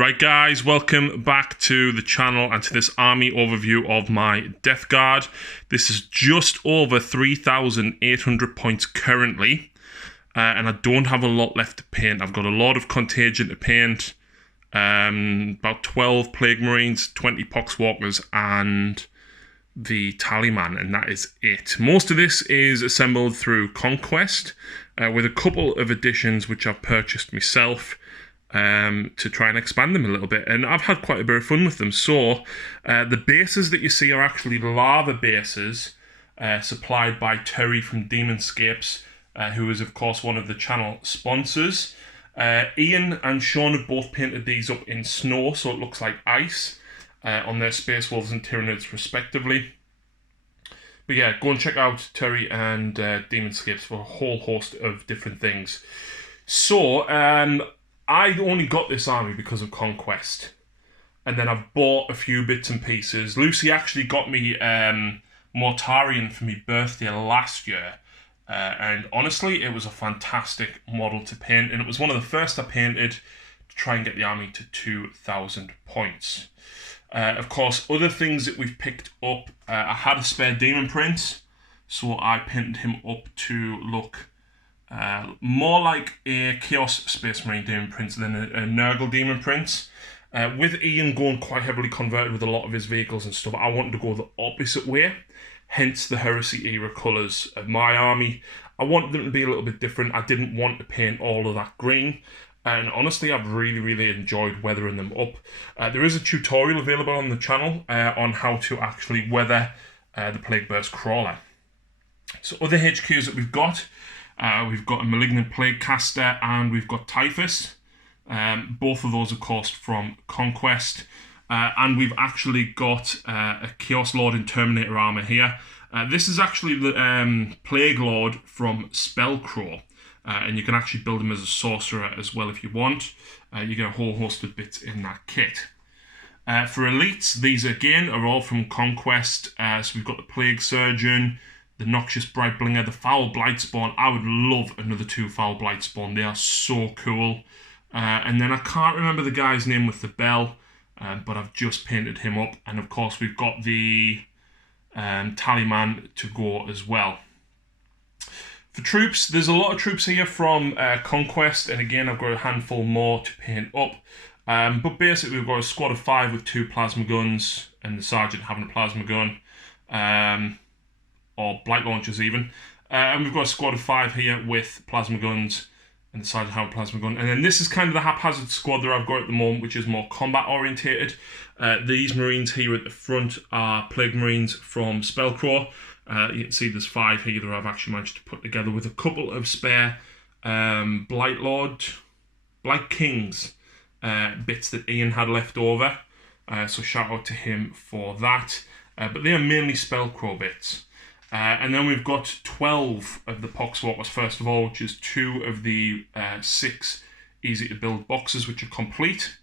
Right guys, welcome back to the channel and to this army overview of my Death Guard. This is just over 3,800 points currently, and I don't have a lot left to paint. I've got a lot of Contagion to paint, about 12 Plague Marines, 20 Poxwalkers, and the Tallyman, and that is it. Most of this is assembled through Conquest, with a couple of additions which I've purchased myself, to try and expand them a little bit, and I've had quite a bit of fun with them. So the bases that you see are actually lava bases supplied by Terry from Demonscapes, who is of course one of the channel sponsors. Ian and Sean have both painted these up in snow, so it looks like ice on their Space Wolves and Terminators respectively. But yeah, go and check out Terry and Demonscapes for a whole host of different things. So I only got this army because of Conquest, and then I've bought a few bits and pieces. Lucy actually got me Mortarion for my birthday last year, and honestly it was a fantastic model to paint, and it was one of the first I painted to try and get the army to 2,000 points. Of course, other things that we've picked up, I had a spare Demon Prince, so I painted him up to look more like a Chaos Space Marine Demon Prince than a Nurgle Demon Prince. With Ian going quite heavily converted with a lot of his vehicles and stuff, I wanted to go the opposite way, hence the Heresy era colours of my army. I wanted them to be a little bit different. I didn't want to paint all of that green, and honestly I've really enjoyed weathering them up. There is a tutorial available on the channel on how to actually weather the Plague Burst Crawler. So other HQs that we've got a Malignant Plague Caster, and we've got Typhus. Both of those, of course, from Conquest. And we've actually got a Chaos Lord in Terminator armor here. This is actually the Plague Lord from Spellcraw. And you can actually build him as a sorcerer as well if you want. You get a whole host of bits in that kit. For elites, these again are all from Conquest. So we've got the Plague Surgeon, the Noxious Brightblinger, the Foul Blightspawn. I would love another 2 Foul Blightspawn. They are so cool. And then I can't remember the guy's name with the bell, but I've just painted him up. And of course we've got the Tallyman to go as well. For troops, there's a lot of troops here from Conquest, and again I've got a handful more to paint up. But basically we've got a squad of 5 with 2 plasma guns, and the sergeant having a plasma gun. Or blight launchers even. And we've got a squad of 5 here with plasma guns, and the sergeant having a plasma gun. And then this is kind of the haphazard squad that I've got at the moment, which is more combat orientated. These Marines here at the front are Plague Marines from Spellcraw. You can see there's 5 here that I've actually managed to put together with a couple of spare Blight Kings bits that Ian had left over. So shout out to him for that. But they are mainly Spellcraw bits. And then we've got 12 of the Poxwalkers first of all, which is 2 of the 6 easy to build boxes, which are complete.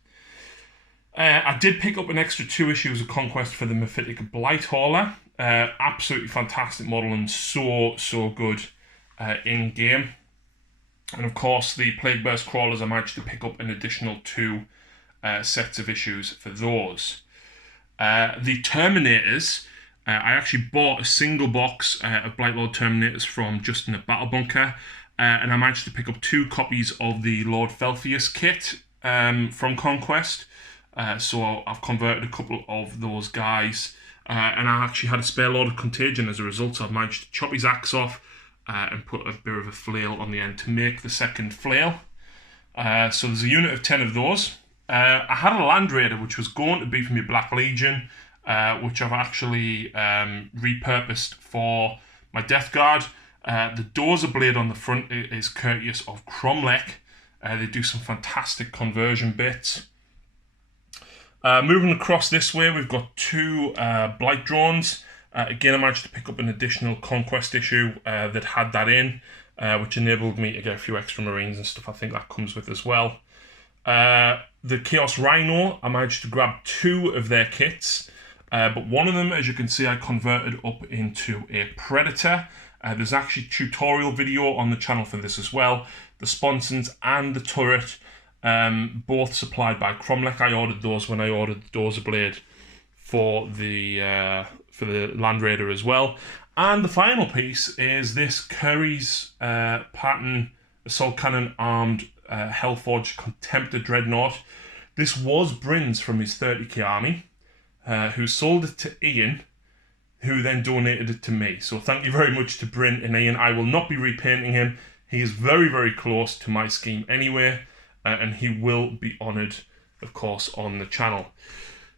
I did pick up an extra 2 issues of Conquest for the Mephitic Blight Hauler. Absolutely fantastic model and so good in game. And of course the Plague Burst Crawlers, I managed to pick up an additional 2 sets of issues for those. The Terminators, I actually bought a single box of Blightlord Terminators from Justin at Battle Bunker, and I managed to pick up 2 copies of the Lord Felfius kit from Conquest. So I've converted a couple of those guys, and I actually had a spare Lord of Contagion as a result, so I've managed to chop his axe off and put a bit of a flail on the end to make the second flail. So there's a unit of 10 of those. I had a Land Raider, which was going to be from your Black Legion, which I've actually repurposed for my Death Guard. The Dozer blade on the front is courteous of Cromlech. They do some fantastic conversion bits. Moving across this way, we've got 2 Blight Drones. Again, I managed to pick up an additional Conquest issue that had that in, which enabled me to get a few extra Marines and stuff. I think that comes with as well. The Chaos Rhino, I managed to grab 2 of their kits. But one of them, as you can see, I converted up into a Predator. There's actually a tutorial video on the channel for this as well. The sponsons and the turret both supplied by Cromlech. I ordered those when I ordered the Dozer Blade for the Land Raider as well. And the final piece is this Curry's pattern assault cannon armed Hellforged Contemptor Dreadnought. This was Bryn's from his 30k army, who sold it to Ian, who then donated it to me. So thank you very much to Bryn and Ian. I will not be repainting him. He is very, very close to my scheme anyway, and he will be honoured, of course, on the channel.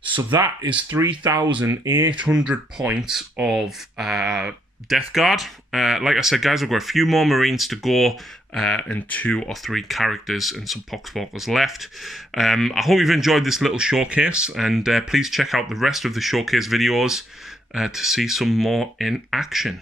So that is 3,800 points of Death Guard. Like I said, guys, I've got a few more Marines to go, and 2 or 3 characters and some Poxwalkers left. I hope you've enjoyed this little showcase, and please check out the rest of the showcase videos to see some more in action.